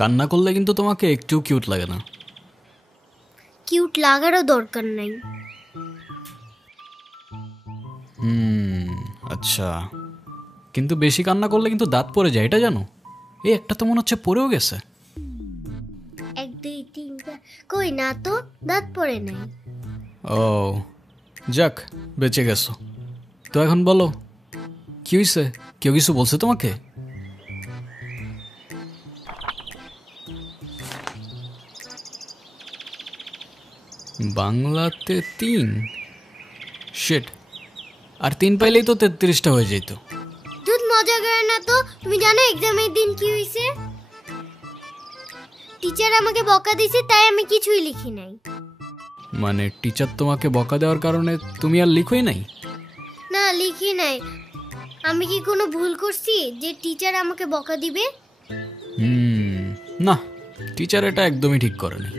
কান্না করলে কিন্তু তোমাকে একটু কিউট লাগে না। কিউট লাগারও দরকার নাই। আচ্ছা, কিন্তু বেশি কান্না করলে কিন্তু দাঁত পড়ে যায়, এটা জানো? এই একটা তো মনে হচ্ছে পড়েও গেছে। 1 2 3 4 কই না তো, দাঁত পড়ে নাই। ও যাক, বেঁচে গেছো। তো এখন বলো কি হয়েছে? কেউ কিছু বলছে তোমাকে? বাংলাতে 3 শিট, আর 3 পাইলেই তো 33টা হয়ে যেত। দুধ মজা করে না তো। তুমি জানো এক্সামের দিন কি হয়েছে? টিচার আমাকে বকা দিয়েছে, তাই আমি কিছুই লিখি নাই। মানে টিচার তোমাকে বকা দেওয়ার কারণে তুমি আর লিখোই নাই? না, লিখি নাই। আমি কি কোনো ভুল করছি যে টিচার আমাকে বকা দিবে? না, টিচার এটা একদমই ঠিক করেনি।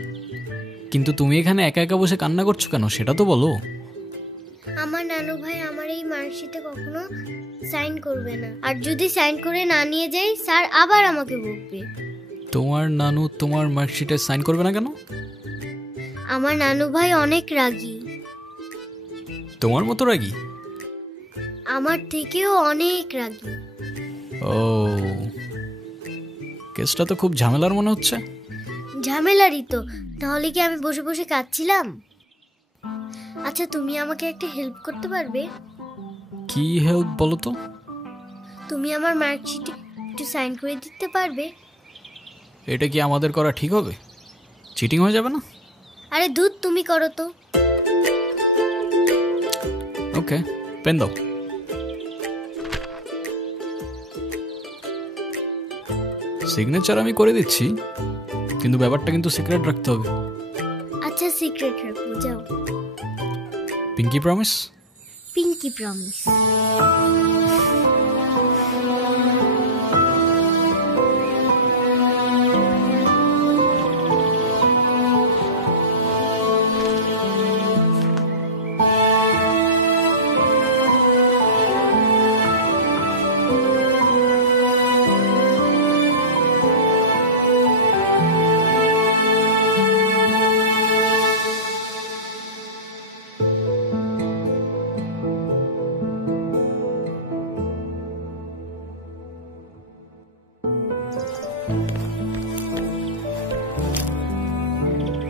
কিন্তু তুমি এখানে একা একা বসে কান্না করছো কেন, সেটা তো বলো। আমার নানু ভাই আমার এই মার্কশিটে কখনো সাইন করবে না, আর যদি সাইন করে না নিয়ে যাই স্যার আবার আমাকে বকবে। তোমার নানু তোমার মার্কশিটে সাইন করবে না কেন? আমার নানু ভাই অনেক রাগী। তোমার মতো রাগী? আমার থেকেও অনেক রাগী। ও, কেসটা তো খুব ঝামেলার মনে হচ্ছে। ঝামেলারই তো, তাহলে কি আমি বসে বসে কাঁদছিলাম? আচ্ছা, তুমি আমাকে একটা হেল্প করতে পারবে? কি হেল্প বলো তো? তুমি আমার মার্কশিটে একটু সাইন করে দিতে পারবে? এটা কি আমাদের করা ঠিক হবে? চিটিং হয়ে যাবে না? আরে দুধ, তুমি করো তো। ওকে, পেন দাও। সিগনেচার আমি করে দিচ্ছি, কিন্তু ব্যাপারটা কিন্তু সিক্রেট রাখতে হবে। আচ্ছা, সিক্রেট রাখবো, যাও। Pinky promise? Pinky promise.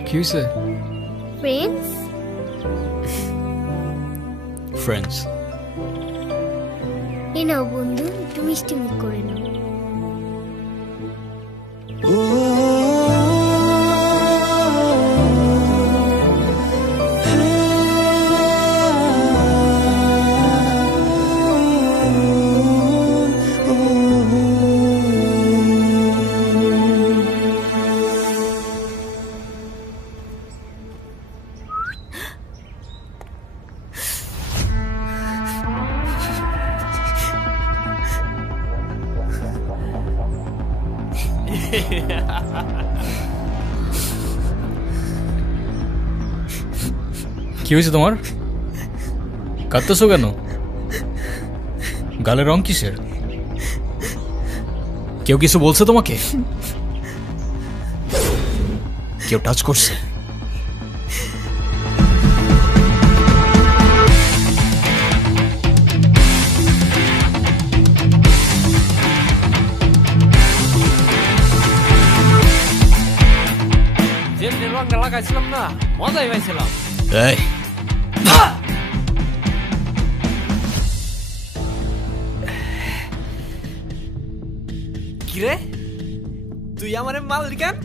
কি হয়েছে? ফ্রেন্ডস। ফ্রেন্ডস? এই নাও বন্ধু, একটু মিষ্টি মুখ করে নাও। কি হয়েছে তোমার? কাঁদতেছো কেন? গালের রং কিসের? কেউ কিছু বলছে তোমাকে? কেউ টাচ করছে? লাগাইছিলাম না, মজাই পাইছিলাম। এই কিরে তুই আমারে মাল কেন?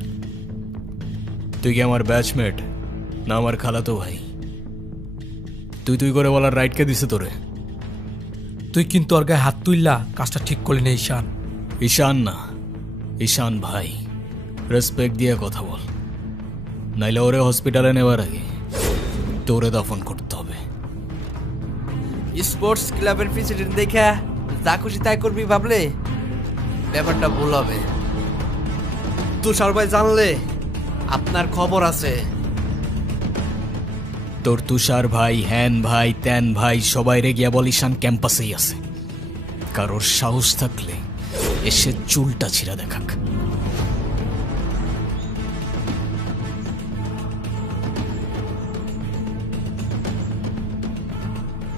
তুই কি আমার ব্যাচমেট না আমার খালাতো ভাই? তুই তুই করে বলার রাইট কে দিছে তোরে? তুই কিন্তু ওর গায়ে হাত তুললা কাজটা ঠিক করলি না ঈশান। ঈশান না, ঈশান ভাই। রেসপেক্ট দিয়ে কথা বল, নাইলে ওরে হসপিটালে নেওয়ার আগে তোরে দফন করতে হবে। স্পোর্টস ক্লাবের প্রেসিডেন্ট দেখা যা খুশি তাই করবি ভাবলে ব্যাপারটা ভুল হবে। তুষার ভাই জানলে আপনার খবর আছে। তোর তুষার ভাই, হ্যান ভাই, ত্যান ভাই সবাই রে গিয়া বল ঈশান ক্যাম্পাসেই আছে। কারোর সাহস থাকলে এসে চুলটা ছিঁড়া দেখাক।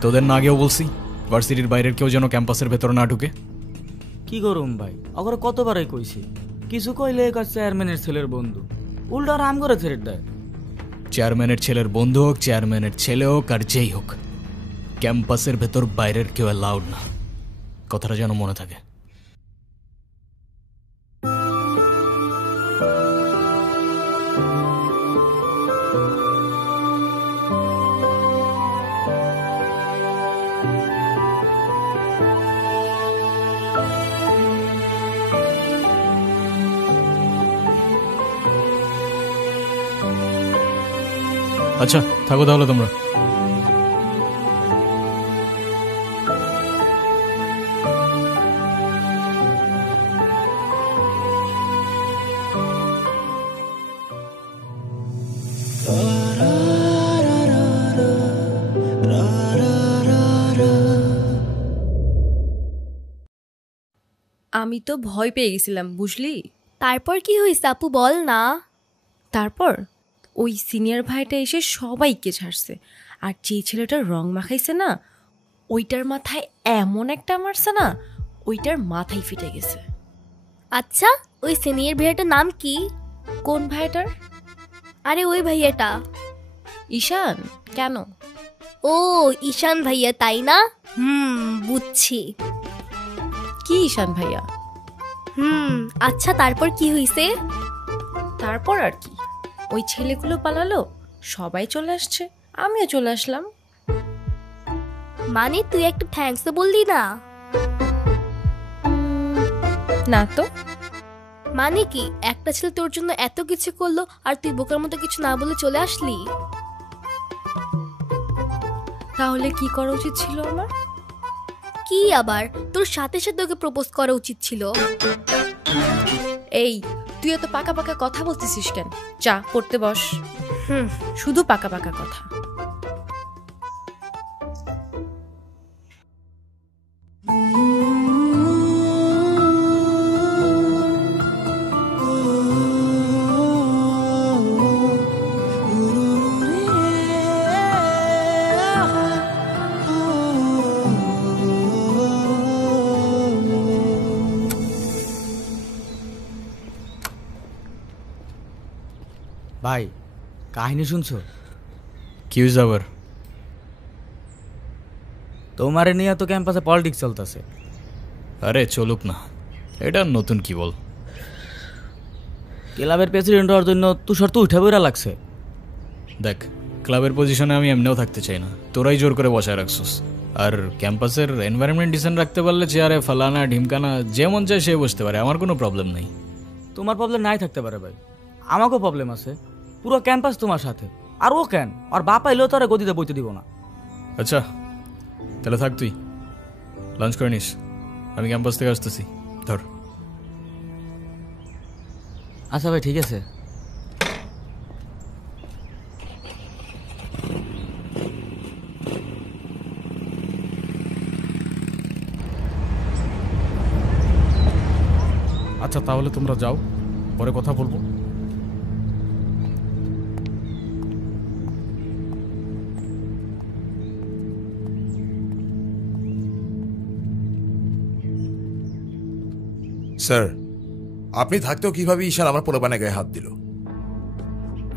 তোদের না আগেও বলছি ভার্সিটির বাইরের কেউ যেন ক্যাম্পাসের ভেতর না ঢুকে। কি করুম ভাই, অগরে কতবারই কইছি, কিছু কইলে কাজ চেয়ারম্যানের ছেলের বন্ধু, উল্টা রাম করে ছেড়ে দেয়। চেয়ারম্যানের ছেলের বন্ধু হোক, চেয়ারম্যানের ছেলে হোক, আর যেই হোক, ক্যাম্পাসের ভেতর বাইরের কেউ অ্যালাউড না। কথাটা যেন মনে থাকে। আচ্ছা থাকো তাহলে তোমরা। আমি তো ভয় পেয়ে গেছিলাম বুঝলি। তারপর কি হয়েছে আপু বল না। তারপর ওই সিনিয়র ভাইটা এসে সবাইকে ছাড়ছে, আর যেই ছেলেটার রং মাখাইছে না ওইটার মাথায় এমন একটা মারছে না, ওইটার মাথায় ফিটে গেছে। আচ্ছা ওই সিনিয়র ভাইয়াটার নাম কি? কোন ভাইটার? আরে ওই ভাইয়াটা। ঈশান। কেন? ও ঈশান ভাইয়া তাই না? বুঝছি। কি ঈশান ভাইয়া? আচ্ছা তারপর কি হয়েছে? তারপর আর কি, ওই ছেলেগুলো পালালো, সবাই চলে আসছে, আমিও চলে আসলাম। মানে তুই একটা থ্যাঙ্কসও বললি না? না তো। মানে কি একটা ছেলে তোর জন্য এত কিছু করলো আর তুই বোকার মতো কিছু না বলে চলে আসলি? তাহলে কি করা উচিত ছিল আমার? কি আবার, তোর সাথে সাথে ওকে প্রপোজ করা উচিত ছিল। এই তুই এত পাকা পাকা কথা বলতেছিস কেন? চা পড়তে বস। শুধু পাকা পাকা কথা। ভাই কাহিনী শুনছো? কি হয়েছে আবার? তোমারে নিয়ে তো ক্যাম্পাসে পলিটিক্স চলতেছে। আরে চলুক না, এটা নতুন কি বল। ক্লাবের প্রেসিডেন্ট হওয়ার জন্য তুষার তো উঠে বইরা লাগছে। দেখ ক্লাবের পজিশনে আমি এমনিও থাকতে চাই না, তোরাই জোর করে বসায় রাখছিস। আর ক্যাম্পাসের এনভায়রনমেন্ট ডিসেন্ট রাখতে পারলে চেয়ারে ফালানা ঢিমকানা যে মন চায় সে বসতে পারে, আমার কোনো প্রবলেম নেই। তোমার প্রবলেম নাই থাকতে পারে ভাই, আমাকেও প্রবলেম আছে। পুরো ক্যাম্পাস তোমার সাথে, আর ও কেন আর বাপ এলেও তো আর গদিতে বইতে দিব না। আচ্ছা তাহলে থাক, তুই লাঞ্চ করে নিস, আমি ক্যাম্পাস থেকে আসতেছি। ধর। আচ্ছা ভাই ঠিক আছে। আচ্ছা তাহলে তোমরা যাও, পরে কথা বলবো। স্যার, আপনি থাকতেও কিভাবে ঈশান আমার পোলাপানের গায়ে হাত দিল?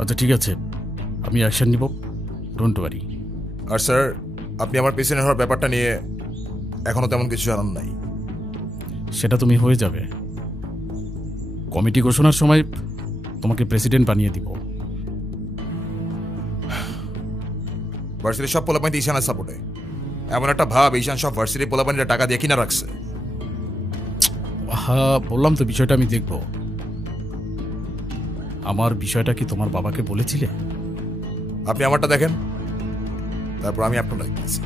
আচ্ছা ঠিক আছে, আমি অ্যাকশন নিব, ডোন্ট ওয়ারি। আর স্যার, আপনি আমার পেছনে হওয়ার ব্যাপারটা নিয়ে এখনো তেমন কিছু জানান নাই। সেটা তুমি হয়ে যাবে, কমিটি ঘোষণার সময় তোমাকে প্রেসিডেন্ট বানিয়ে দিব। ভার্সিটির সব পোলাপানি ঈশানের সাপোর্টে। এমন একটা ভাব ঈশান সব ভার্সিটির পোলাপানিরা টাকা দিয়ে কিনা রাখছে। হ্যাঁ, বললাম তো বিষয়টা আমি দেখব। আমার বিষয়টা কি তোমার বাবাকে বলেছিলে? আপনি আমারটা দেখেন, তারপর আমি আপনার দেখতেছি।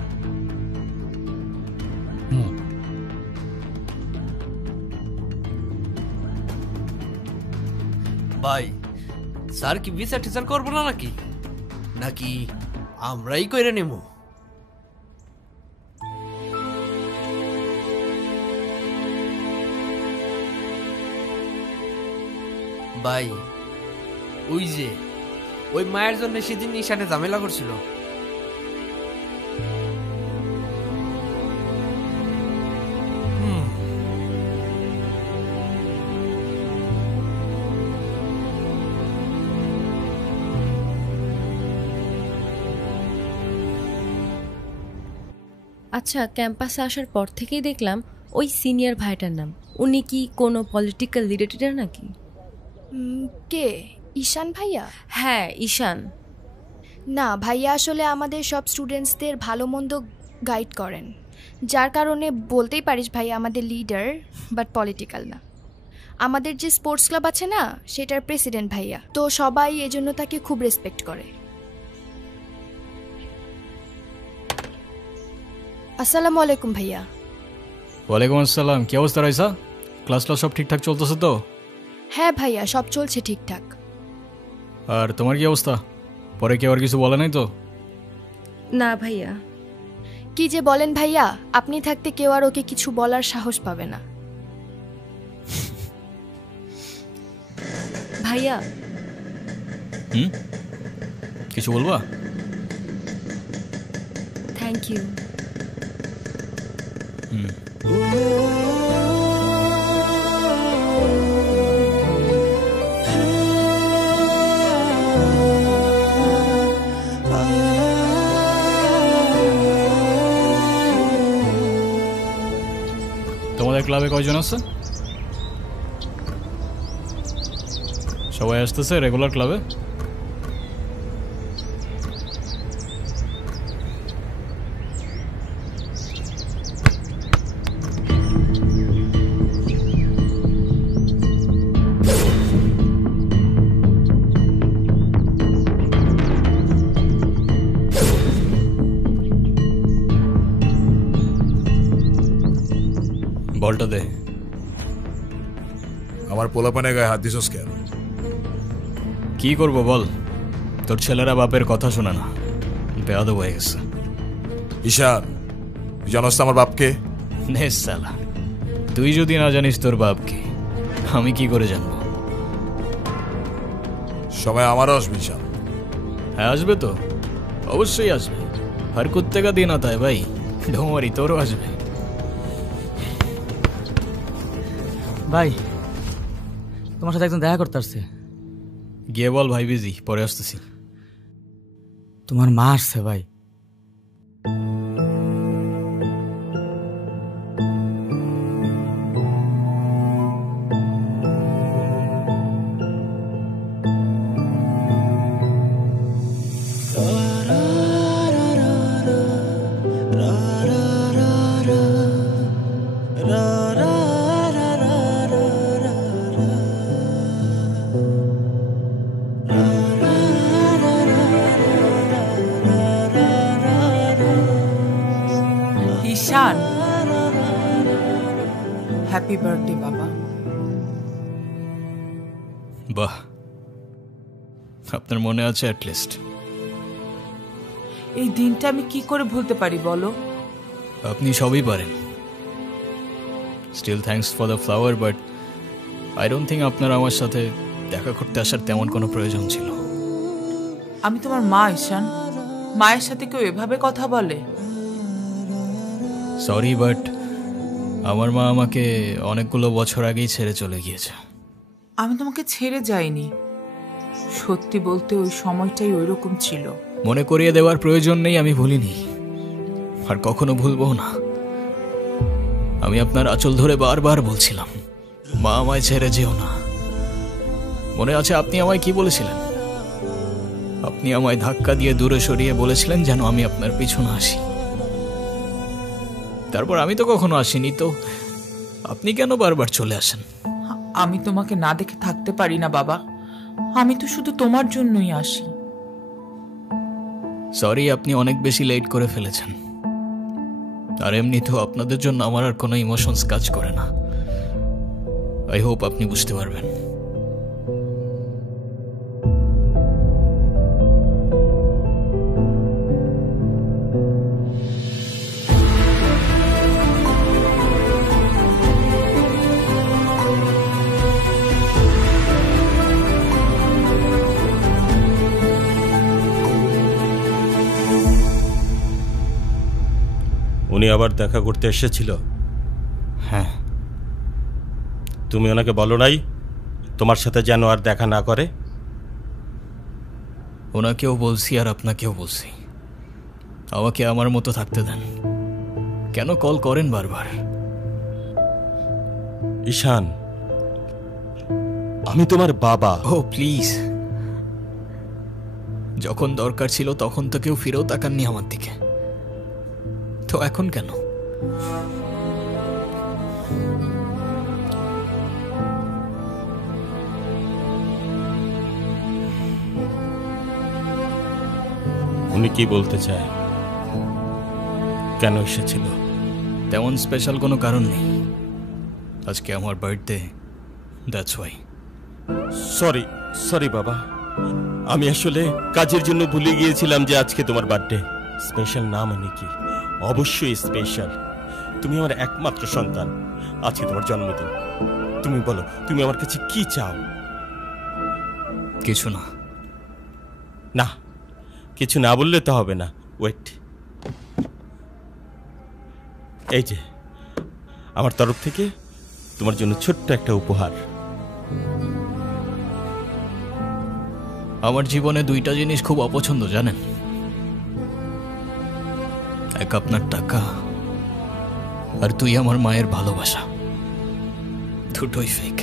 ভাই স্যার কি বিচার টিচার করবো না নাকি নাকি আমরাই কইরে নেব? ভাই ওই যে ওই মায়ের জন্য সেদিন ঈশানে ঝামেলা করছিল। আচ্ছা, ক্যাম্পাসে আসার পর থেকেই দেখলাম ওই সিনিয়র ভাইটার নাম। উনি কি কোনো পলিটিক্যাল রিলেটেড নাকি? কে? ঈশান ভাইয়া? হ্যাঁ, ঈশান। না, ভাইয়া আসলে আমাদের সব স্টুডেন্টসদের ভালো মন্দ গাইড করেন, যার কারণে বলতেই পারিস ভাইয়া আমাদের লিডার, বাট পলিটিক্যাল না। আমাদের যে স্পোর্টস ক্লাব আছে না, সেটার প্রেসিডেন্ট ভাইয়া, তো সবাই এজন্য তাকে খুব রেসপেক্ট করে। আসসালামু আলাইকুম ভাইয়া। ওয়ালাইকুম আসসালাম। কি অবস্থা রাইসা? ক্লাস সব ঠিকঠাক চলতেছে তো? হ্যাঁ ভাইয়া, সব চলছে ঠিকঠাক। আর তোমার কি অবস্থা? পরে কেউ আর কিছু বলে নাই তো? না ভাইয়া। কি যে বলেন ভাইয়া, আপনি থাকতে কেউ আর ওকে কিছু বলার সাহস পাবে না। ভাইয়া, কিছু বলবা? Thank you. তোমাদের ক্লাবে কয়জন আছে? সবাই আসতেছে রেগুলার ক্লাবে? বলটা দে। আমার পোলাপানে গায়ে হাত দিছস কেন? কি করবো বল, তোর ছেলেরা বাপের কথা শোনে না, বেয়াদব হয়ে গেছে। ঈশান, তুই জানোস তো আমার বাপকে? নে শালা, তুই যদি না জানিস তোর বাপকে, আমি কি করে জানবো? সময় আমারও আসবে ঈশান। হ্যাঁ আসবে তো, অবশ্যই আসবে। हर कुत्ते का दिन आता है भाई, डोंट वरी, তোরও আসবে। ভাই, তোমার সাথে একজন দেখা করতে আসছে। গিয়ে বল ভাই বিজি, পরে আসতেছি। তোমার মা আসছে ভাই। ঈশান, হ্যাপি বার্থডে বাবা। বাহ, আপনার মনে আছে অ্যাটলিস্ট। এই দিনটা আমি কি করে ভুলতে পারি বলো? আপনি সবই পারেন। Still thanks for the flower, but I don't think আপনার আমার সাথে দেখা করতে আসার তেমন কোনো প্রয়োজন ছিল। আমি তোমার মা ঈশান, মায়ের সাথে কেউ এভাবে কথা বলে? সরি, বাট আমার মা আমাকে অনেকগুলো বছর আগেই ছেড়ে চলে গিয়েছে। আমি তোমাকে ছেড়ে যাইনি, সত্যি বলতে ওই সময়টাই ওইরকম ছিল। মনে করিয়ে দেওয়ার প্রয়োজন নেই, আমি ভুলিনি আর কখনো ভুলবো না। আমি আপনার আঁচল ধরে বারবার বলছিলাম, মা আমায় ছেড়ে যেও না, মনে আছে আপনি আমায় কি বলেছিলেন? আপনি আমায় ধাক্কা দিয়ে দূরে সরিয়ে বলেছিলেন যেন আমি আপনার পিছনে আসি। তারপর আমি তো কখনো আসিনি, তো আপনি কেন বারবার চলে আসেন? আমি তোমাকে না দেখে থাকতে পারি না বাবা, আমি তো শুধু তোমার জন্যই আসি। সরি, আপনি অনেক বেশি লেট করে ফেলেছেন। আর এমনিতেও আপনাদের জন্য আমার আর কোনো ইমোশনস কাজ করে না। আই হোপ আপনি বুঝতে পারবেন। উনি আবার দেখা করতে এসেছিল? হ্যাঁ। তুমি ওনাকে বলো নাই তোমার সাথে যেন আর দেখা না করে? ওনাকেও বলছি আর আপনাকেও বলছি, আমাকে আমার মতো থাকতে দেন। কেন কল করেন বারবার? ঈশান, আমি তোমার বাবা। ও প্লিজ, যখন দরকার ছিল তখন তো কেউ ফিরেও তাকাননি আমার দিকে, তো এখন কেন? উনি কি বলতে চায়? কেন এসেছিল? তেমন স্পেশাল কোনো কারণ নেই, আজকে আমার birthday, that's why. Sorry sorry বাবা, আমি আসলে কাজের জন্য ভুলে গিয়েছিলাম যে আজকে তোমার বার্থডে। স্পেশাল না মানে কি? অবশ্যই স্পেশাল। তুমি আমার একমাত্র সন্তান, আজকে তোমার জন্মদিন। তুমি বলো, তুমি আমার কাছে কি চাও? কিছু না। না, কিছু না বললে তো হবে না। ওয়েট, এই যে আমার তরফ থেকে তোমার জন্য ছোট্ট একটা উপহার। আমার জীবনে দুইটা জিনিস খুব অপছন্দ জানেন, এক আপনার টাকা আর তুই আমার মায়ের ভালোবাসা, দুটোই ফেক।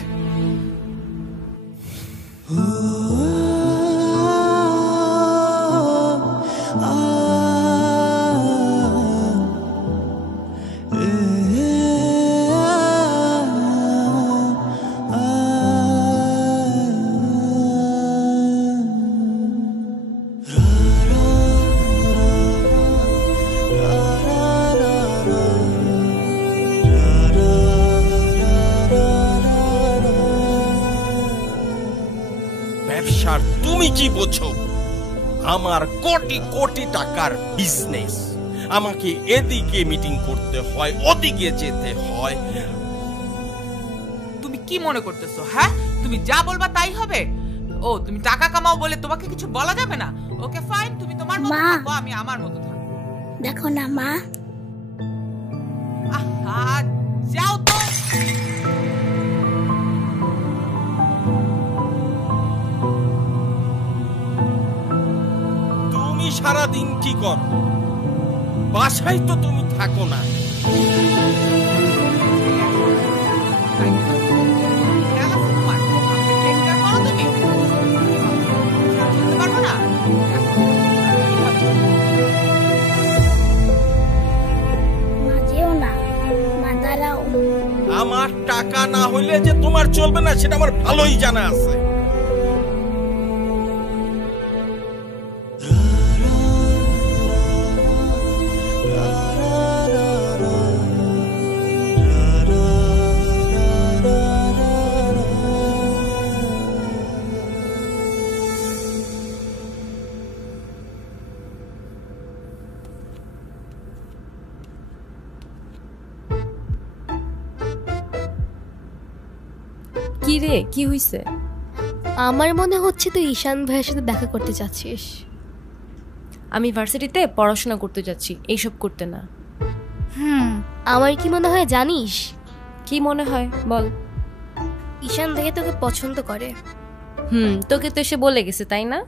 ব্যবসার তুমি কি বোঝো? আমার কোটি কোটি টাকার বিজনেস, আমাকে এদিকে মিটিং করতে হয়, ওদিকে যেতে হয়। তুমি কি মনে করতেছো? হ্যাঁ, তুমি যা বলবা তাই হবে? ও, তুমি টাকা কামাও বলে তোমাকে কিছু বলা যাবে না? ওকে ফাইন, তুমি তোমার মতো থাকো, আমি আমার মতো থাকবো। দেখো না মা, আহা, যাও তো। তুমি সারাদিন কি করো? বাসায় তো তুমি থাকো না। আমার টাকা না হইলে যে তোমার চলবে না সেটা আমার ভালোই জানা আছে। কি রে, কি হইছে? আমার মনে হচ্ছে তুই ঈশান ভাইয়ের সাথে দেখা করতে চাচ্ছিস। আমি ভার্সিটিতে পড়াশোনা করতে যাচ্ছি, এইসব করতে না। আমার কি মনে হয় জানিস? কি মনে হয় বল। ঈশান ভাইয়া তোকে পছন্দ করে। তোকে তো এসে বলে গেছে তাই না?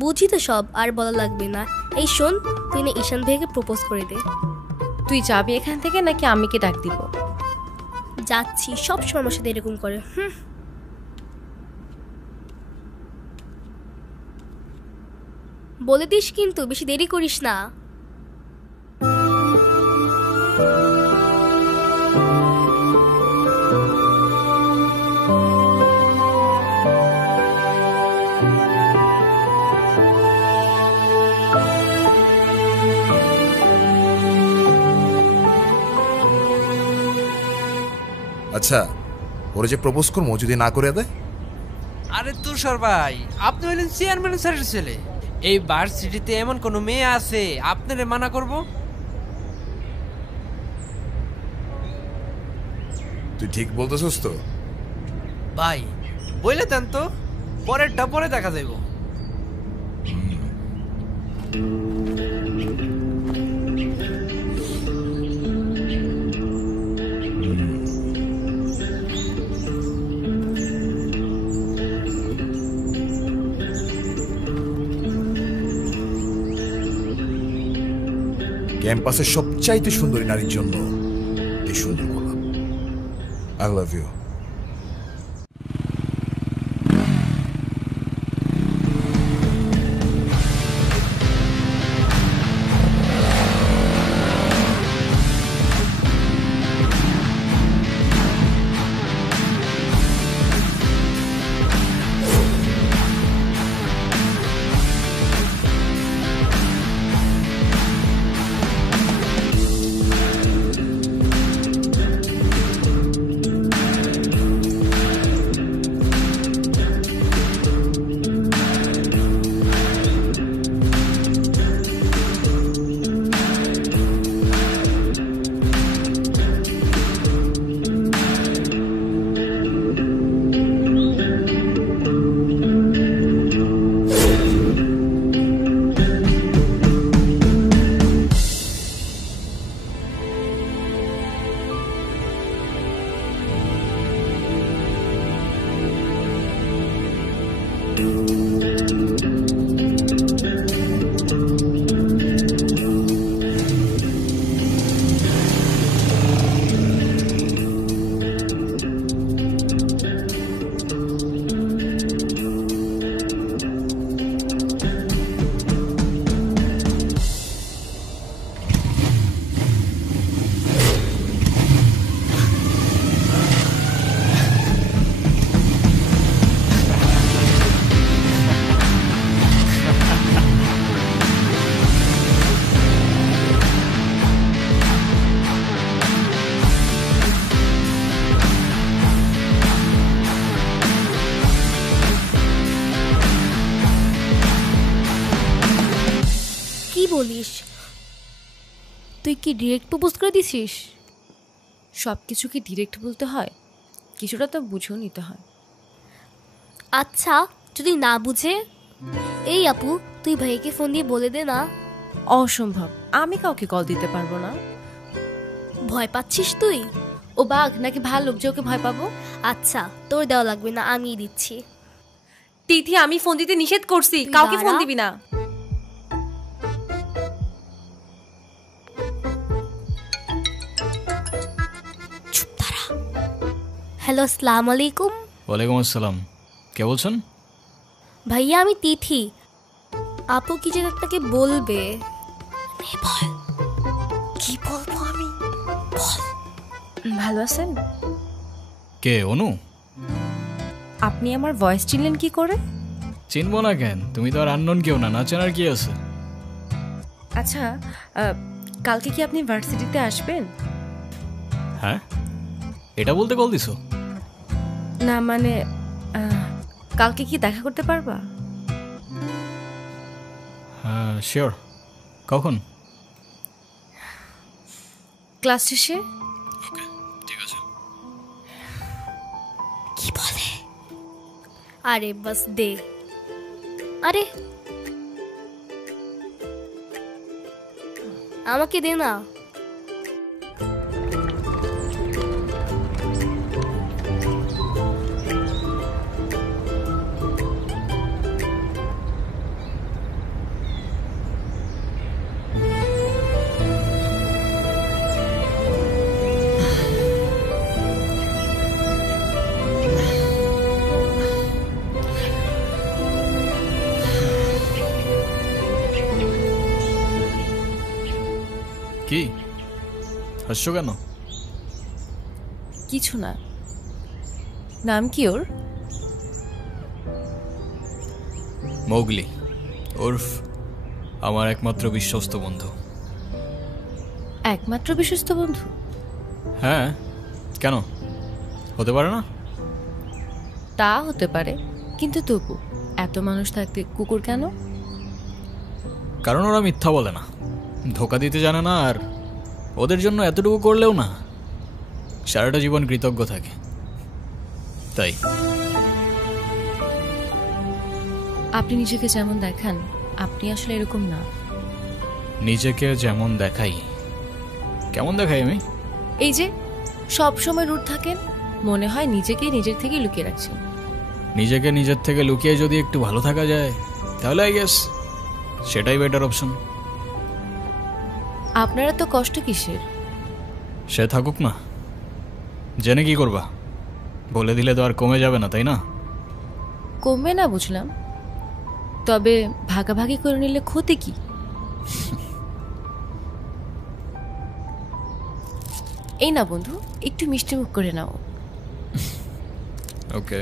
বুঝি তো সব, আর বলা লাগবে না। এই শোন, তুই না ঈশান ভাইয়াকে প্রপোজ করে দে। তুই যাবি এখান থেকে নাকি আমি কি ডাক দিব? যাচ্ছি, সব সময় আমার সাথে এরকম করে। বলে দিস কিন্তু, বেশি দেরি করিস না। আচ্ছা, ওরা যে প্রপোজ করবো যদি না করে দেয়? আরে তুষার ভাই, আপনি হলেন চেয়ারম্যান স্যারের ছেলে। এই ভার্সিটিতে এমন কোনো মেয়ে আছে আপনারে মানা করব? তুই ঠিক বলতেছস তো? ভাই বলে দেন তো, পরেরটা পরে দেখা যাইব। ক্যাম্পাসের সবচাইতে সুন্দরী নারীর জন্য এই সুন্দর গোলাপ। I love you. বলিস? তুই কি ডিরেক্ট প্রপোজ করে দিছিস? সব কিছু কি ডিরেক্ট বলতে হয়? কিছুটা তো বুঝেও নিতে হয়। আচ্ছা, যদি না বুঝে? এই আপু, তুই ভাইকে ফোন দিয়ে বলে দে না। অসম্ভব, আমি কাউকে কল দিতে পারবো না। ভয় পাচ্ছিস তুই? ও বাঘ নাকি ভাল্লুক যে ওকে ভয় পাবো? আচ্ছা, তোর দেওয়া লাগবে না, আমিই দিচ্ছি। তিথি, আমি ফোন দিতে নিষেধ করছি, কাউকে ফোন দিবি না। হ্যালো, আসসালামু আলাইকুম। ওয়ালাইকুম আসসালাম। কে বলছেন? ভাইয়া, আমি তিথি। আপু কি যেন আপনাকে বলবে। কি বলবো আমি? ভালো আছেন? কে? অনু? আপনি আমার ভয়েস চিনলেন কি করে? চিনবো না কেন? তুমি তো আর আননোন কেউ না, না চেনার কি আছে? আচ্ছা, কালকে কি আপনি ভার্সিটিতে আসবেন? হ্যাঁ, এটা বলতে কল দিছো? না মানে কালকে কি দেখা করতে পারবা? হ্যাঁ শিওর। কখন? ক্লাস শেষে। ওকে, ঠিক আছে। কি বলে? আরে বাস দে। আরে আমাকে দে না। কি হাসছো কেন? কিছু না। নাম কি ওর? মৌগলি, ওরফ আমার একমাত্র বিশ্বস্ত বন্ধু। একমাত্র বিশ্বস্ত বন্ধু? হ্যাঁ, কেন হতে পারে না? তা হতে পারে, কিন্তু তবু এত মানুষ থাকতে কুকুর কেন? কারণ ওরা মিথ্যা বলে না, ধোকা দিতে জানে না, আর ওদের জন্য এতটুকু করলেও না সারাটা জীবন কৃতজ্ঞ থাকে, তাই। আপনি নিজেকে যেমন দেখান আপনি আসলে এরকম না। নিজেকে যেমন দেখাই? কেমন দেখাই আমি? এই যে সব সময় রুট থাকেন, মনে হয় নিজেকে নিজের থেকে লুকিয়ে রাখছেন। নিজেকে নিজের থেকে লুকিয়ে যদি একটু ভালো থাকা যায় তাহলে আই গেস সেটাই বেটার অপশন। আপনারা তো কষ্ট কিসের? সে থাকুক না, জেনে কি করবা? বলে দিলে তো আর কমে যাবে না, তাই না? কমবে না বুঝলাম, তবে ভাগাভাগি করে নিলে ক্ষতি কি? এই না বন্ধু, একটু মিষ্টি মুখ করে নাও। ওকে।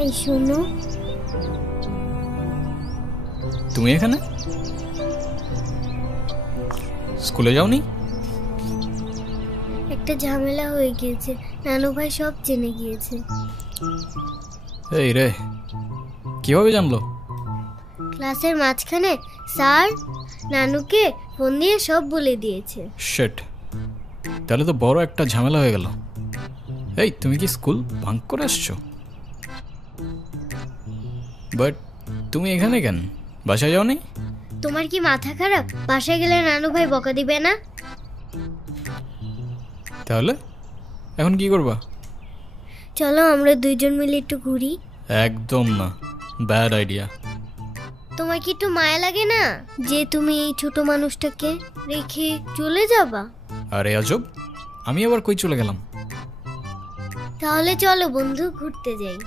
এই শোনো, তুমি এখানে? স্কুলে যাওনি? একটা ঝামেলা হয়ে গিয়েছে, নানু ভাই সব জেনে গিয়েছে। এই রে, কিভাবে জানলো? ক্লাসের মাঝখানে স্যার নানুকে ফোন দিয়ে সব বলে দিয়েছে। শিট, তাহলে তো বড় একটা ঝামেলা হয়ে গেল। এই, তুমি কি স্কুল ভাঙ করে আসছো? বাট তুমি এখানে কেন? বাসায় যাওনি? তোমার কি মাথা খারাপ? বাসায় গেলে নানু ভাই বকা দিবে না? তাহলে এখন কি করবা? চলো আমরা দুইজন মিলে একটু ঘুরি। একদম না, ব্যাড আইডিয়া। তোমার কি একটু মায়া লাগে না যে তুমি এই ছোট মানুষটাকে রেখে চলে যাবা? আরে আজব, আমি আবার কই চলে গেলাম? তাহলে চলো বন্ধু, ঘুরতে যাই।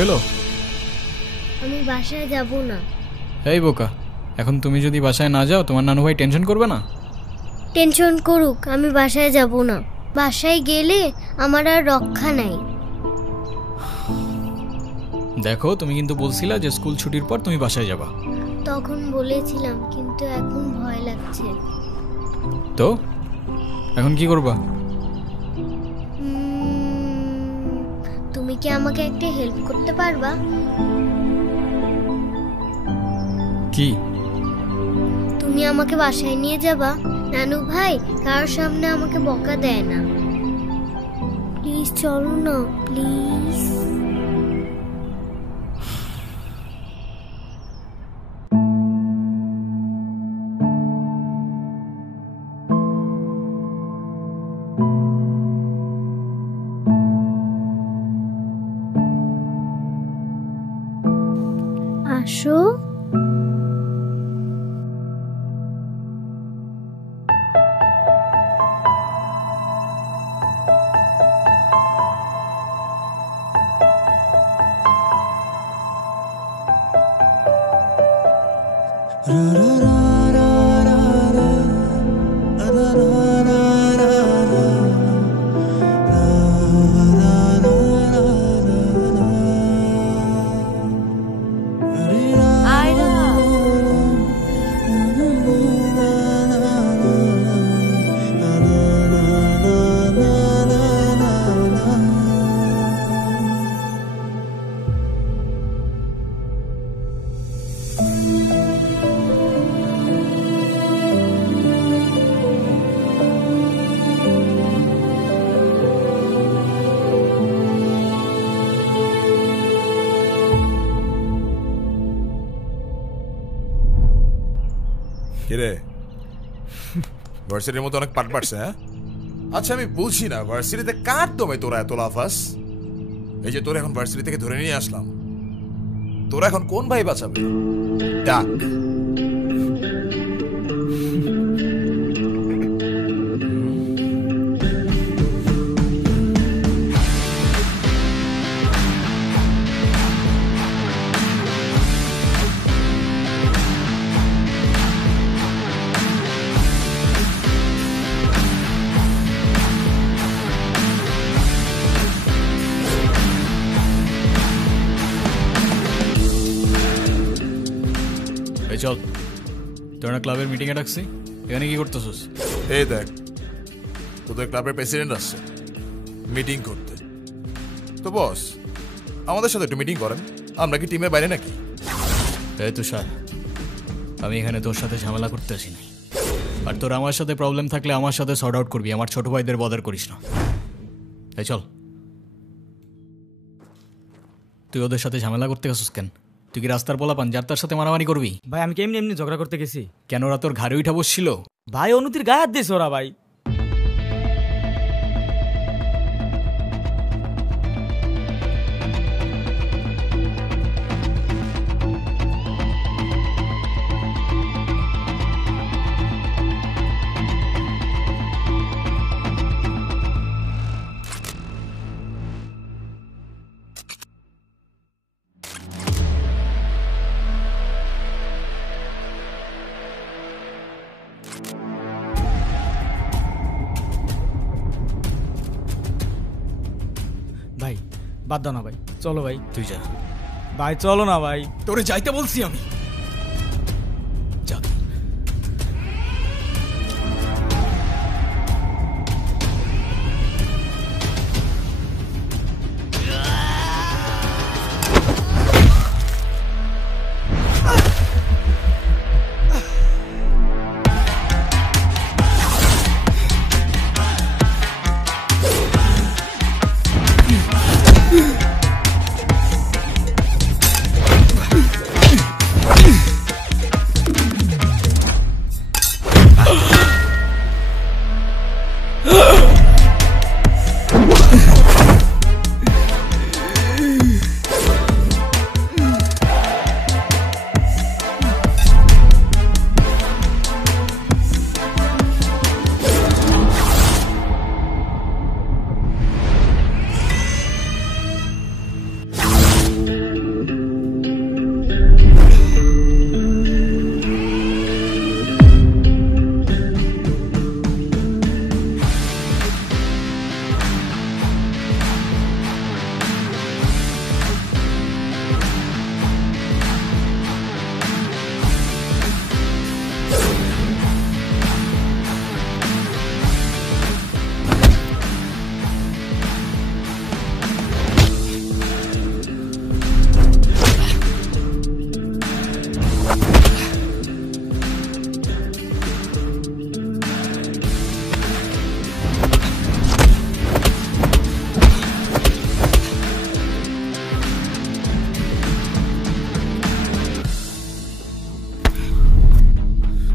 হলো? আমি বাসায় যাব না। এই বোকা, এখন তুমি যদি বাসায় না যাও তোমার নানু ভাই টেনশন করবে না? টেনশন করুক, আমি বাসায় যাব না। বাসায় গেলে আমার আর রক্ষা নাই। দেখো, তুমি কিন্তু বলছিলা যে স্কুল ছুটির পর তুমি বাসায় যাবা। তখন বলেছিলাম, কিন্তু এখন ভয় লাগছে। তো এখন কি করবা? তুমি কি আমাকে একটা হেল্প করতে পারবা? কি? তুমি আমাকে বাসায় নিয়ে যাবা? নানু ভাই কারোর সামনে আমাকে বকা দেয় না। প্লিজ চলো না, প্লিজ। আসো। কিরে, ভার্সিটির মতো অনেক পাট পাটছে? হ্যাঁ, আচ্ছা আমি বুঝি না ভার্সিটিতে কার দমে তোরা এত লাফাস? এই যে তোরা এখন ভার্সিটি থেকে ধরে নিয়ে আসলাম, তোরা এখন কোন ভাই বাঁচাবে? ডাক। চল, তোরা ক্লাবের মিটিংয়ে ডাকছি, এখানে কি করতেছিস? এই দেখ, তোদের ক্লাবের প্রেসিডেন্ট আসছে মিটিং করতে। তো বস, আমাদের সাথে একটু মিটিং করেন, আমরা কি টিমের বাইরে নাকি? এই তুষার, আমি এখানে তোর সাথে ঝামেলা করতে আসি নাই। আর তোর আমার সাথে প্রবলেম থাকলে আমার সাথে সর্ট আউট করবি, আমার ছোট ভাইদের বদার করিস না। এই চল। তুই ওদের সাথে ঝামেলা করতে গেছিস কেন? তুই কি রাস্তার পোলাপান যার তার সাথে মারামারি করবি? ভাই আমি কেমনি এমনি ঝগড়া করতে গেছি। কেন, ওরা তোর ঘাড়ে উঠা বসছিল? ভাই অনুতির গায়ে হাত দিয়েছে ওরা। ভাই ভাই বাদ দাও না ভাই, চলো ভাই। তুই যা ভাই, চলো না ভাই। তোরে যাইতে বলছি আমি। যা।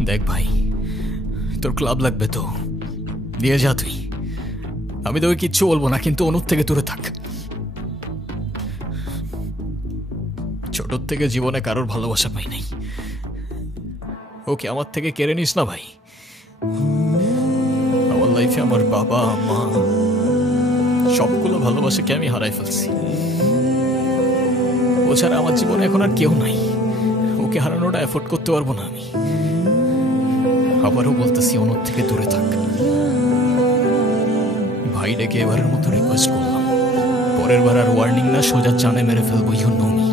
দেখ ভাই, তোর ক্লাব লাগবে তো দিয়ে যা তুই, আমি তোকে কিচ্ছু বলবো না, কিন্তু অনুর থেকে দূরে থাক। ছোটর থেকে জীবনে কারোর ভালোবাসা পাই নাই, ওকে আমার থেকে কেড়ে নিস না ভাই। আমার লাইফে আমার বাবা মা সবগুলো ভালোবাসাকে আমি হারাই ফেলছি, ও ছাড়া আমার জীবনে এখন আর কেউ নাই, ওকে হারানোটা এফোর্ড করতে পারবো না আমি। আবারও বলতেছি অনুর থেকে দূরে থাক ভাই। ডেকে এবারের মতো রিকোয়েস্ট করলাম, পরের বার আর ওয়ার্নিং না, সোজা চানে মেরে ফেলবো। You know me.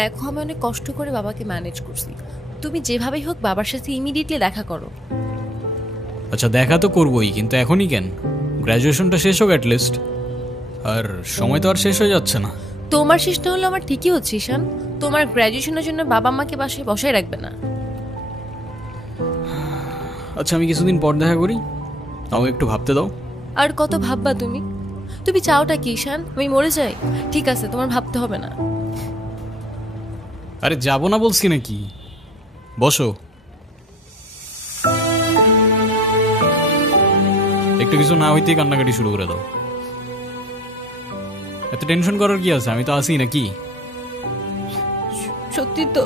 দেখো, আমি অনেক কষ্ট করে বাবাকে ম্যানেজ করছি, তুমি যেভাবেই হোক বাবার সাথে ইমিডিয়েটলি দেখা করো। আচ্ছা দেখা তো করবোই, কিন্তু এখনই কেন? গ্র্যাজুয়েশনটা শেষ হোক অ্যাটলিস্ট, আর সময় তো আর শেষ হয়ে যাচ্ছে না। তোমার শেষ না হলে আমার ঠিকই হচ্ছে ঈশান, তোমার গ্র্যাজুয়েশনের জন্য বাবা মাকে বাসায় বসায় রাখবে না। আচ্ছা আমি কিছুদিন পর দেখা করি, আমাকে একটু ভাবতে দাও। আর কত ভাববা তুমি? তুমি চাওটা কি ঈশান, আমি মরে যাই? ঠিক আছে, তোমার ভাবতে হবে না। আরে যাবো না বলছি নাকি, বসো। একটু কিছু না হইতেই কান্নাকাটি শুরু করে দাও। এত টেনশন করার কি আছে, আমি তো আসি নাকি। সত্যি তো?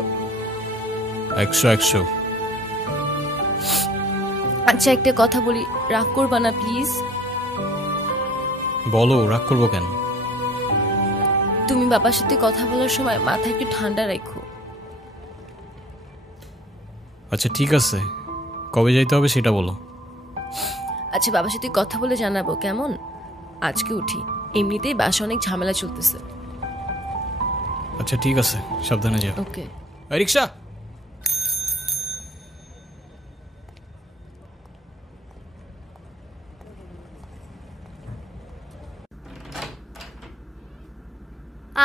100। আচ্ছা একটা কথা বলি, রাগ করবা না প্লিজ? বলো, রাগ করবো কেন? তুমি বাবার সাথে কথা বলার সময় মাথা একটু ঠান্ডা রাখো। আচ্ছা ঠিক আছে, কবে যাইতে হবে সেটা বলো। আচ্ছা বাবার সাথে কথা বলে জানাবো, কেমন? আজকে উঠি, এমনিতেই বাসা অনেক ঝামেলা চলতেছে। আচ্ছা ঠিক আছে, সাবধানে যাও। ওকে। রিক্সা।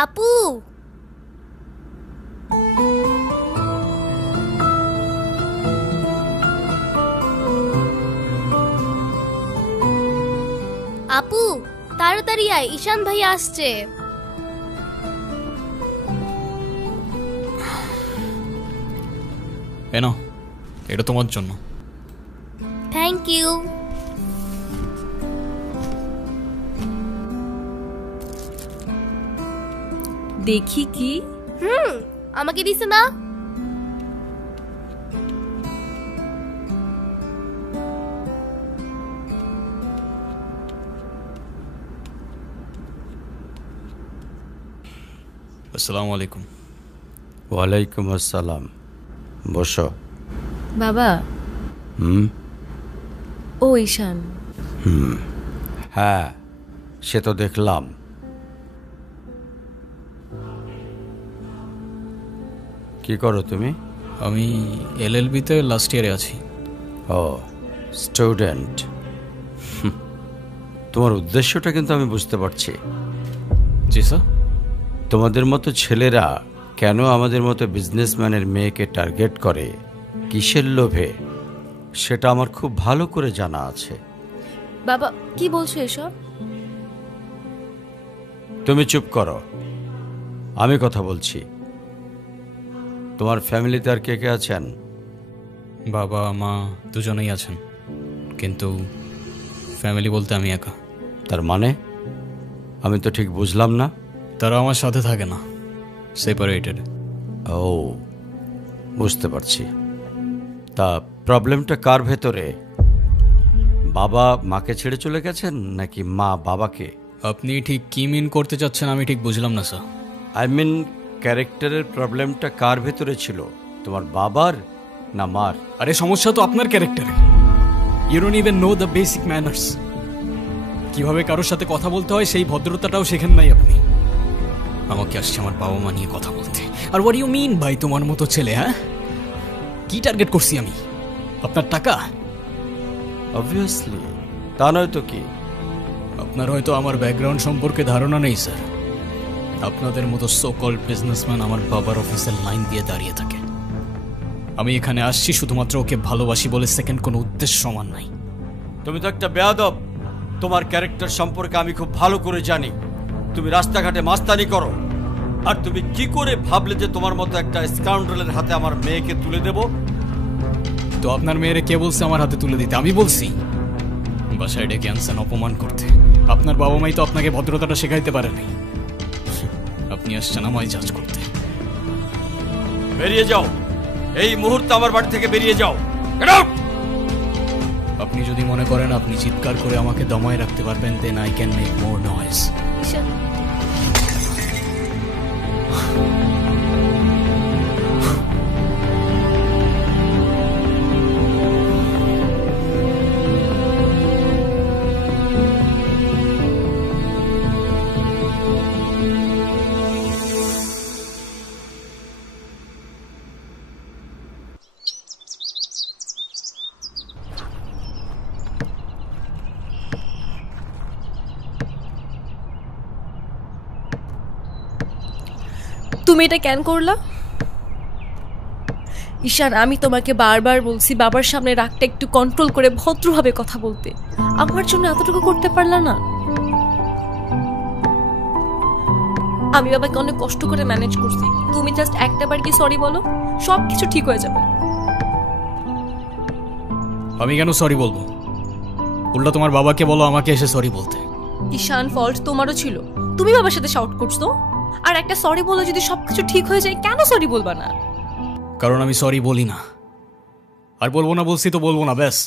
আপু, আপু তাড়াতাড়ি আয়, ঈশান ভাই আসছে। এনো, এটা তোমার জন্য। Thank you. দেখি কি? আমাকে দিছে না? আসসালামু আলাইকুম। ওয়ালাইকুম আসসালাম, বসো। বাবা। হুম। ও ঈশান। হ্যাঁ সে তো দেখলাম। কি করো তুমি? আমি এলএলবিতে লাস্ট ইয়ারে আছি। ও স্টুডেন্ট। তোমার উদ্দেশ্যটা কিন্তু আমি বুঝতে পারছি। জি স্যার। তোমাদের মতো ছেলেরা কেন আমাদের মতো বিজনেসম্যানের মেয়েকে টার্গেট করে, কিসের লোভে, সেটা আমার খুব ভালো করে জানা আছে। বাবা কি বলছো এসব? তুমি চুপ করো, আমি কথা বলছি। তোমার ফ্যামিলিতে আর কে কে আছেন? বাবা মা দুজনেই আছেন, কিন্তু ফ্যামিলি বলতে আমি একা। তার মানে আমি তো ঠিক বুঝলাম না। তারা আমার সাথে থাকে না, সেপারেটেড। ও বুঝতে পারছি। তা প্রবলেমটা কার ভেতরে? বাবা মাকে ছেড়ে চলে গেছেন নাকি মা বাবাকে? আপনি ঠিক কি মিন করতে চাচ্ছেন আমি ঠিক বুঝলাম না স্যার। আই মিন ক্যারেক্টারের প্রবলেমটা কার ভেতরে ছিল, তোমার বাবার না মার? আরে সমস্যা তো আপনার ক্যারেক্টারে। You don't even know the basic manners. কিভাবে কারোর সাথে কথা বলতে হয় সেই ভদ্রতাটাও শেখেন নাই আপনি। আমাকে আসছে আমার বাবা মা নিয়ে কথা বলতে। আর হোয়াট ইউ মিন ভাই তোমার মতো ছেলে? হ্যাঁ, কি টার্গেট করছি আমি? আপনার টাকা? অবভিয়াসলি, তা নয় তো কি? আপনার হয়তো আমার ব্যাকগ্রাউন্ড সম্পর্কে ধারণা নেই স্যার। আপনাদের মতো সো কল্ড বিজনেসম্যান আমার বাবার অফিসের লাইন দিয়ে দাঁড়িয়ে থাকে। আমি এখানে আসছি শুধুমাত্র ওকে ভালোবাসি বলে, সেকেন্ড কোনো উদ্দেশ্য সমান নাই। তুমি তো একটা বেয়াদব। তোমার ক্যারেক্টার সম্পর্কে আমি খুব ভালো করে জানি। তুমি রাস্তাঘাটে মাস্তানি করো, আর তুমি কি করে ভাবলে যে তোমার মতো একটা স্কাউন্ডারের হাতে আমার মেয়েকে তুলে দেব? তো আপনার মেয়েরে কে বলছে আমার হাতে তুলে দিতে? আমি বলছি? বাসায় ডেকে আনছেন অপমান করতে। আপনার বাবা মাই তো আপনাকে ভদ্রতাটা শেখাইতে পারে নাই। আপনি আসছেন আমায় জাজ করতে। বেরিয়ে যাও, এই মুহূর্তে আমার বাড়ি থেকে বেরিয়ে যাও। Get out! আপনি যদি মনে করেন আপনি চিৎকার করে আমাকে দমায় রাখতে পারবেন, then I can make more noise. তুমি এটা কেন করলা? ঈশান, আমি তোমাকে বারবার বলছি বাবার সামনে রাগটা একটু কন্ট্রোল করে ভদ্রভাবে কথা বলতে। আমার জন্য এতটুকু করতে পারলা না? আমি বাবাকে অনেক কষ্ট করে ম্যানেজ করছি। তুমি জাস্ট একটাবার কি সরি বলো, সব কিছু ঠিক হয়ে যাবে। আমি কেন সরি বলবো? উল্টা তোমার বাবাকে বলো আমাকে এসে সরি বলতে। ঈশান, ফল্ট তোমারও ছিল। তুমি বাবার সাথে শাউট করছো, আর একটা সরি বলে যদি সবকিছু ঠিক হয়ে যায়, কেন সরি বলবা না? কারণ আমি সরি বলি না, আর বলবো না। বলছি তো বলবো না, ব্যাস।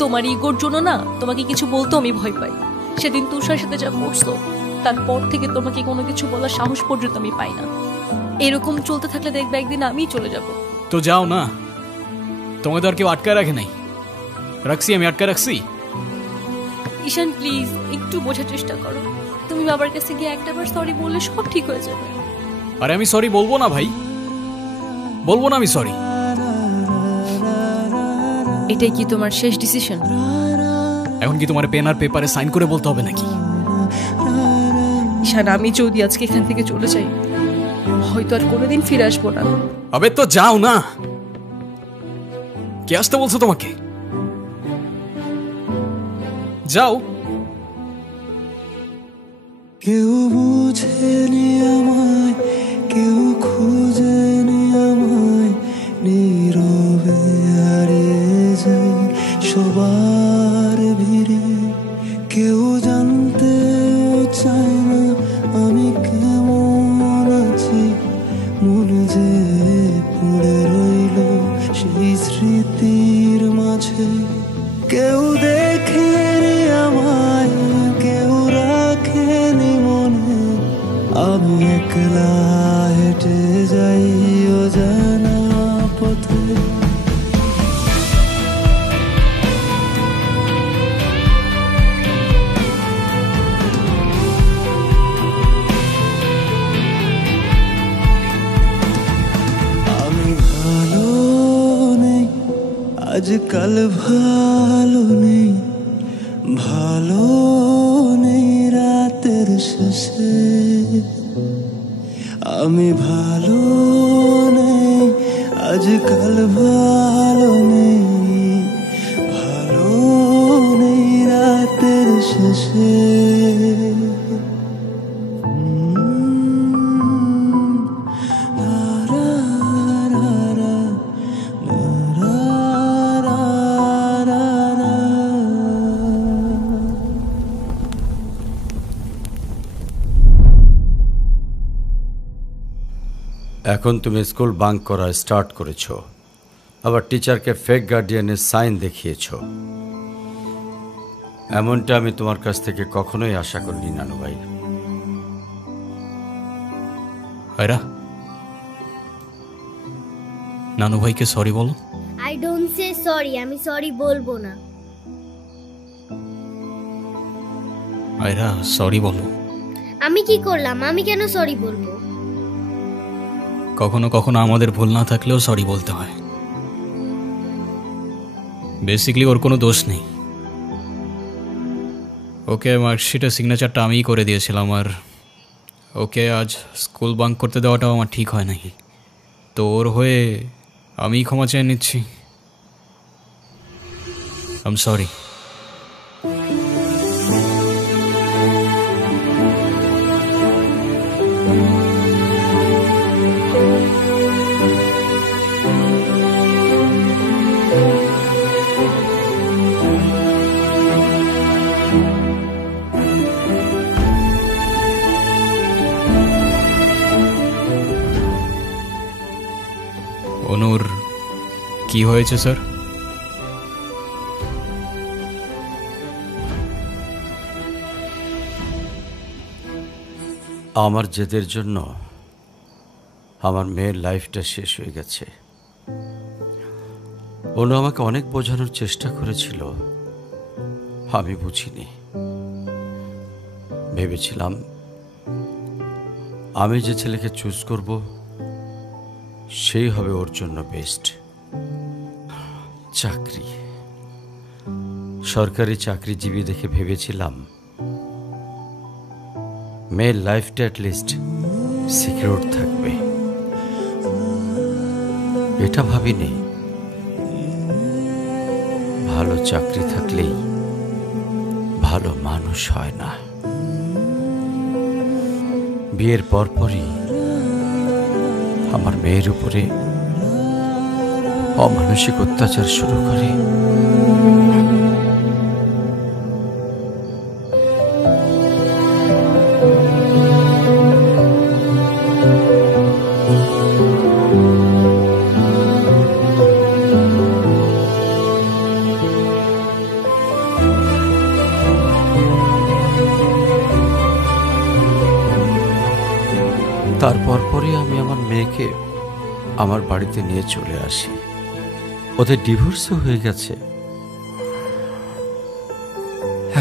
তোমার ইগোর জন্য না তোমাকে কিছু বলতে আমি ভয় পাই। সেদিন তুষার সাথে যা করছো, তারপর থেকে তোমাকে কোনো কিছু বলার সাহস পর্যন্ত আমি পাই না। এরকম চলতে থাকলে দেখবে একদিন আমি চলে যাব। তো যাও না, তোমাকে তো আর কেউ আটকায় রাখে নাই। রাখছি, আমি আটকায় রাখছি। ঈশান প্লিজ একটু বোঝার চেষ্টা করো। তুমি বাবার কাছে গিয়ে একটাবার সরি বললে সব ঠিক হয়ে যাবে। আরে আমি সরি বলবো না ভাই, বলবো না আমি সরি। এটাই কি তোমার শেষ ডিসিশন? এখন কি তোমার পেন আর পেপারে সাইন করে বলতে হবে নাকি? ঈশান, আমি যদি আজকে এখান থেকে চলে যাই, হয়তো আর কোনোদিন ফিরে আসবো না। আবে তো যাও না। কে আসতে বলছো তোমাকে? যাও। কেউ বুঝেনি আমায়, কেউ খুঁজেনি আমায়, নীরবে হারিয়ে যাই সবার ভিড়ে। কেউ জানতেও চায় না আমি কেমন আছি, মনে যে পড়ে রইল সেই স্মৃতির মাঝে। কেউ দেখেনি আমায়, কেউ রাখেনি মনে, আমি একলা হেঁটে যাই অজানা পথে। আমি ভালো নেই, আজকাল ভালো নেই, ভালো নেই রাতের শেষে। আমি ভালো নেই, আজকাল ভালো নেই, ভালো নেই রাতের শেষে। এখন তুমি স্কুল বাঙ্ক করা স্টার্ট করেছো, আবার টিচারকে ফেক গার্ডিয়ানের সাইন দেখিয়েছো। এমনটা আমি তোমার কাছ থেকে কখনোই আশা করিনি নানু ভাই। নানু ভাইকে সরি বলো। I I don't say sorry, আমি সরি বলবো না। আয়রা সরি বলো। আমি কি করলাম? আমি কেন সরি বলবো? কখনো কখনো আমাদের ভুল না থাকলেও সরি বলতে হয়। বেসিক্যালি ওর কোনো দোষ নেই। ওকে মার্কশিটে সিগনেচারটা আমিই করে দিয়েছিলাম, আর ওকে আজ স্কুল বাঙ্ক করতে দেওয়াটাও আমার ঠিক হয় নাই। তো ওর হয়ে আমিই ক্ষমা চেয়ে নিচ্ছি। I am sorry. অনুর কি হয়েছে স্যার? আমার জেদের জন্য আমার মেয়ের লাইফটা শেষ হয়ে গেছে। অনু আমাকে অনেক বোঝানোর চেষ্টা করেছিল, আমি বুঝিনি। ভেবেছিলাম আমি যে ছেলেকে চুজ করব সেই হবে ওর জন্য বেস্ট। চাকরি, সরকারি চাকরিজীবী দেখে ভেবেছিলাম মেয়ের লাইফটা অ্যাটলিস্ট সিকিউর থাকবে। এটা ভাবিনি ভালো চাকরি থাকলেই ভালো মানুষ হয় না। বিয়ের পরপরই আমার মেয়ের উপরে অমানসিক অত্যাচার শুরু করে। তারপর পরে আমি আমার মেয়েকে আমার বাড়িতে নিয়ে চলে আসি। ওদের ডিভোর্সও হয়ে গেছে।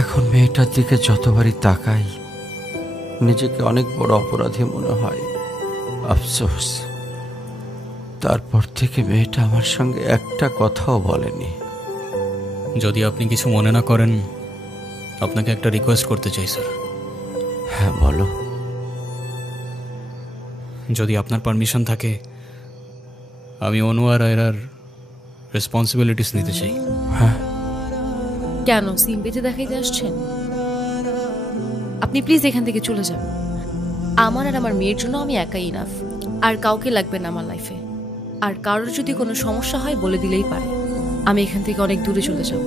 এখন মেয়েটার দিকে যতবারই তাকাই নিজেকে অনেক বড় অপরাধী মনে হয়। আফসোস, তারপর থেকে মেয়েটা আমার সঙ্গে একটা কথাও বলেনি। যদি আপনি কিছু মনে না করেন, আপনাকে একটা রিকোয়েস্ট করতে চাই স্যার। হ্যাঁ বলো। যদি আপনার পারমিশন থাকে, আমি অনু আর আয়রার রেসপন্সিবিলিটিস নিতে চাই। হ্যাঁ। কেন সিম্পিতে দেখাইতে আসছেন? আপনি প্লিজ এখান থেকে চলে যান। আমার আর আমার মেয়ের জন্য আমি একাই ইনাফ, আর কাউকে লাগবে না আমার লাইফে। আর কারোর যদি কোনো সমস্যা হয় বলে দিলেই পারে। আমি এখান থেকে অনেক দূরে চলে যাব।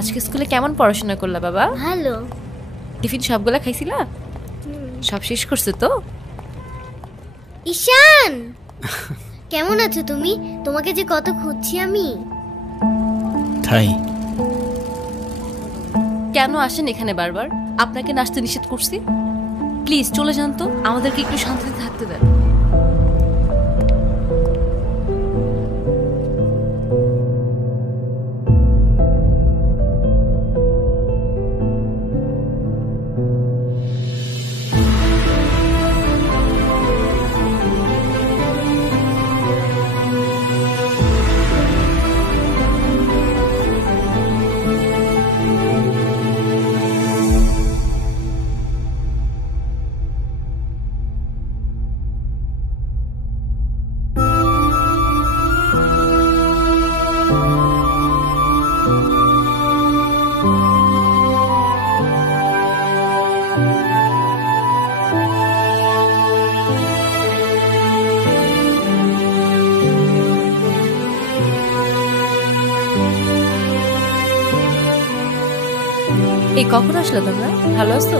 আজকে স্কুলে কেমন পড়াশোনা করলা বাবা? ভালো। টিফিন সবগুলা খাইছিলা? সব শেষ করছো তো? ঈশান, কেমন আছো তুমি? তোমাকে যে কত খুঁজছি আমি। তাই কেন আসেন এখানে বারবার? আপনাকে নাচতে নিষেধ করছি। প্লিজ চলে যান তো, আমাদেরকে একটু শান্তিতে থাকতে দেন। এই কখন আসলে তোমরা? ভালো আছো?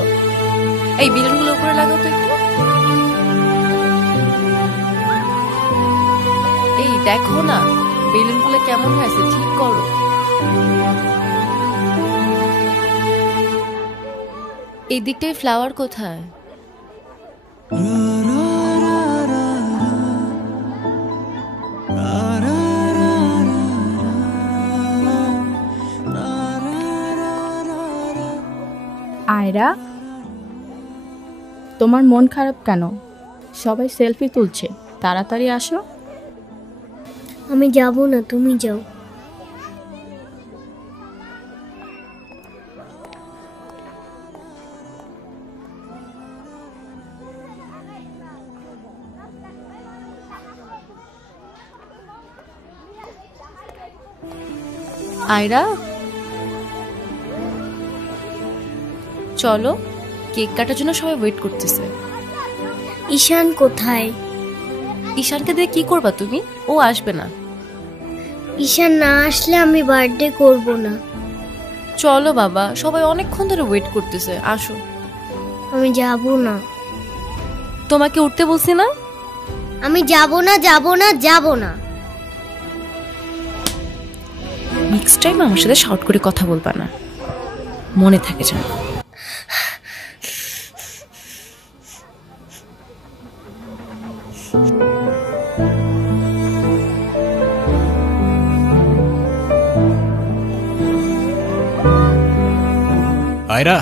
এই বেলুনগুলো উপরে লাগাও তো একটু। এই দেখো না বেলুনগুলো কেমন হয়েছে, ঠিক করো। এই দিকটায় ফ্লাওয়ার কোথায়? আয়রা, তোমার মন খারাপ কেন? সবাই সেলফি তুলছে, তাড়াতাড়ি আসো। আমি যাব না, তুমি যাও। আয়রা চলো, কেক কাটার জন্য সবাই ওয়েট করতেছে। ঈশান কোথায়? ঈশানকে দিয়ে কি করবা তুমি? ও আসবে না। ঈশান না আসলে আমি বার্থডে করব না। চলো বাবা, সবাই অনেকক্ষণ ধরে ওয়েট করতেছে, আসো। আমি যাব না। তোমাকে উঠতে বলছি না? আমি যাব না, যাব না, যাব না। নেক্সট টাইম আমার সাথে শর্ট করে কথা বলবা না, মনে থাকে যেন। আয়রা,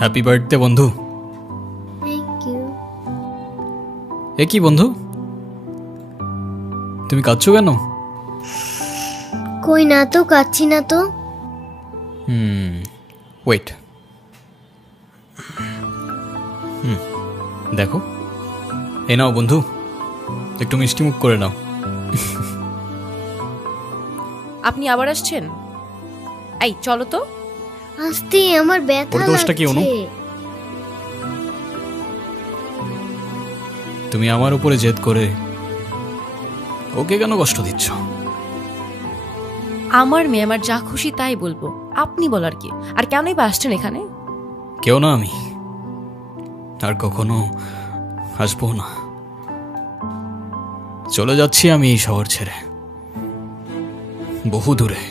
হ্যাপি বার্থডে বন্ধু। Thank you. এ কি বন্ধু, তুমি কাঁদছো কেন? কই না তো, কাচ্ছি না তো। ওয়েট। দেখো, এ নাও বন্ধু, একটু মিষ্টি মুখ করে নাও। আপনি আবার আসছেন? এই চলো তো। আস্তে, আমার ব্যথা ওর দোষটা কি অনু? লাগছে। তুমি আমার উপরে জেদ করে ওকে কেন কষ্ট দিচ্ছ? আমার মেয়ে, আমার যা খুশি তাই বলবো, আপনি বলার কি? আর কেনই বা আসছেন এখানে? কেউ না আমি, আর কখনো আসবো না। চলে যাচ্ছি আমি এই শহর ছেড়ে, বহু দূরে।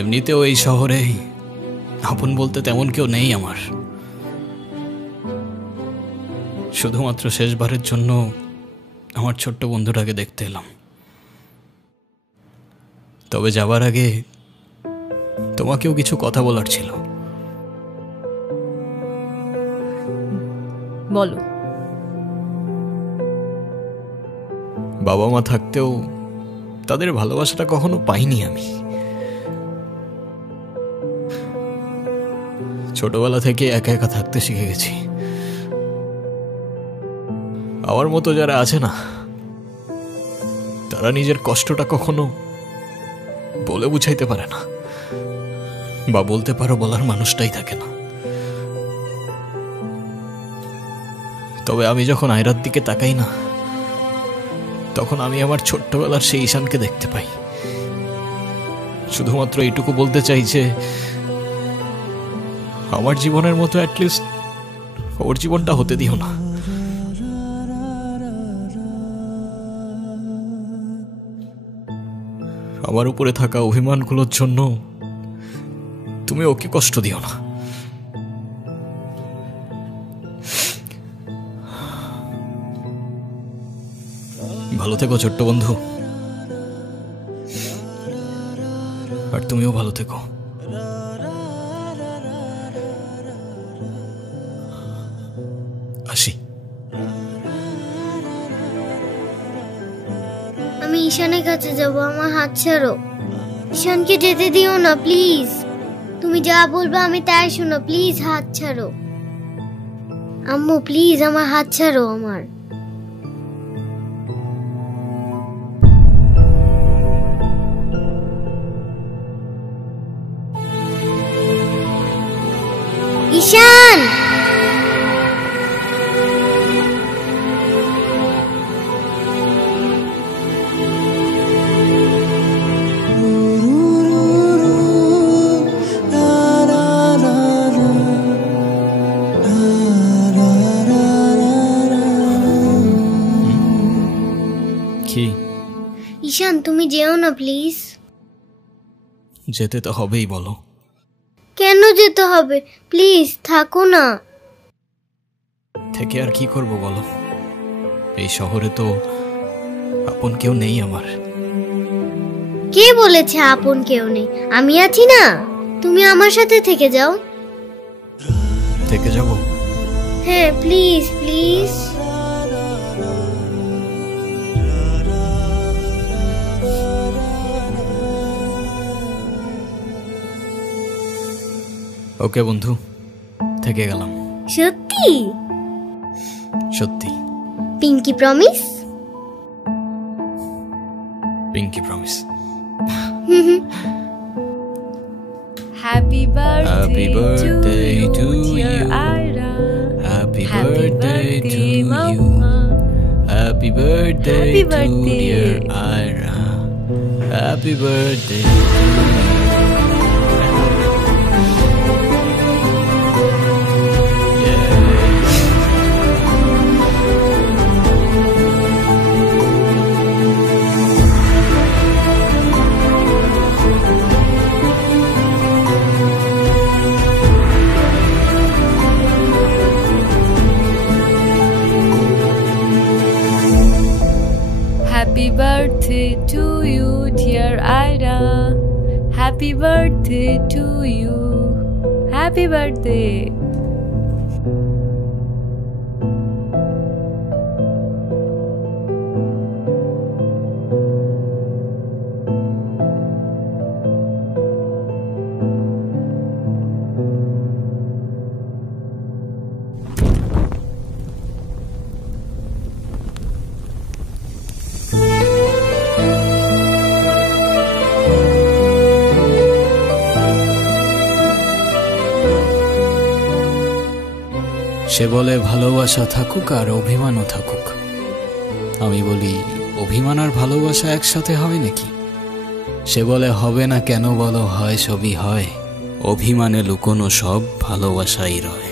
এমনিতেও এই শহরে আপন বলতে তেমন কেউ নেই আমার। শুধুমাত্র শেষবারের জন্য আমার ছোট্ট বন্ধুটাকে দেখতে এলাম। তবে যাবার আগে তোমাকেও কিছু কথা বলার ছিল। বলো। বাবা মা থাকতেও তাদের ভালোবাসাটা কখনো পাইনি আমি। ছোটবেলা থেকে একা একা থাকতে শিখে গেছি। আমার মতো যারা আছে না, তারা নিজের কষ্টটা কখনো বলে বুঝাইতে পারে না, বা বলতে পারো বলার মানুষটাই থাকে না। তবে আমি যখন আয়রার দিকে তাকাই না, তখন আমি আমার ছোট্টবেলার সেই ঈশানকে দেখতে পাই। শুধুমাত্র এইটুকু বলতে চাই যে আমার জীবনের মতো অ্যাটলিস্ট ওর জীবনটা হতে দিও না। আমার উপরে থাকা অভিমানগুলোর জন্য তুমি ওকে কষ্ট দিও না। ভালো থেকো ছোট্ট বন্ধু, আর তুমিও ভালো থেকো। আসি। আমি ঈশানের কাছে যাব, আমার হাত ছাড়ো। ঈশানকে যেতে দিও না প্লিজ। তুমি যা বলবে আমি তাই শোনো, প্লিজ হাত ছাড়ো। আম্মু প্লিজ আমার হাত ছাড়ো। আমার ঈশান, ঈশান তুমি যেও না প্লিজ। যেতে তো হবেই, বলো কেন যেতে হবে? প্লিজ থাকো না। থেকে আর কি করব বলো? এই শহরে তো আপন কেউ নেই আমার। কে বলেছে আপন কেউ নেই? আমি আছি না, তুমি আমার সাথে থেকে যাও। থেকে যাব? হ্যাঁ প্লিজ প্লিজ। ওকে বন্ধু, থেকে গেলাম। সত্যি? সত্যি। Pinky promise? Pinky promise. Happy Happy birthday to you. Ira. Happy birthday to you. Happy birthday to dear Ira. Happy birthday to you. Happy birthday to you, dear Ira. Happy birthday to you. Happy birthday. সে বলে ভালোবাসা থাকুক আর অভিমানও থাকুক। আমি বলি অভিমান আর ভালোবাসা একসাথে হয় নাকি? সে বলে হবে না কেন বলো, হয় সবই হয়। অভিমানে লুকোনো সব ভালোবাসাই রয়।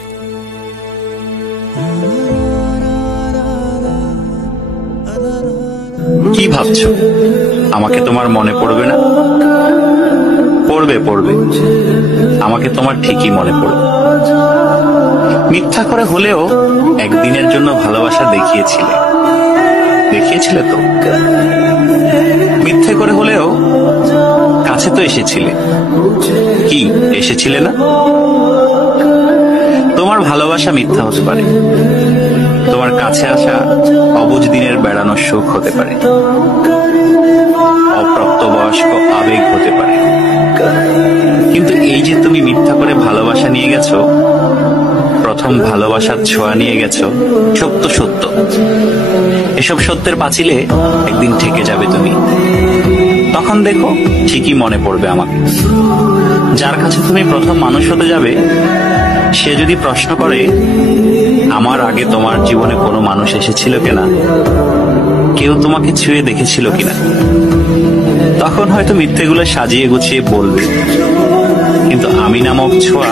কি ভাবছো আমাকে তোমার মনে পড়বে না? পড়বে পড়বে, আমাকে তোমার ঠিকই মনে পড়বে। মিথ্যা করে হলেও একদিনের জন্য ভালোবাসা দেখিয়েছিলে তো। মিথ্যে করে হলেও কাছে তো এসেছিলে। কি এসেছিলে না? তোমার ভালোবাসা মিথ্যা হতে পারে, তোমার কাছে আসা অবুঝ দিনের বেড়ানোর সুখ হতে পারে, অপ্রাপ্তবয়স্ক আবেগ হতে পারে, কিন্তু এই যে তুমি মিথ্যা করে ভালোবাসা নিয়ে গেছো, প্রথম ভালোবাসার ছোঁয়া নিয়ে গেছো, সত্য সত্য। এসব সত্যের পাঁচিলে একদিন ঠেকে যাবে তুমি। তখন দেখো ঠিকই মনে পড়বে আমাকে। যার কাছে তুমি প্রথম মানুষ হতে যাবে, সে যদি প্রশ্ন করে আমার আগে তোমার জীবনে কোনো মানুষ এসেছিল কিনা, কেউ তোমাকে ছুঁয়ে দেখেছিল কিনা। তখন হয়তো মিথ্যেগুলো সাজিয়ে গুছিয়ে বলবে, কিন্তু আমি নামক ছোঁয়া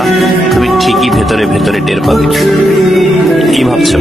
তুমি ঠিকই ভেতরে ভেতরে টের পাবে। কি ভাবছো?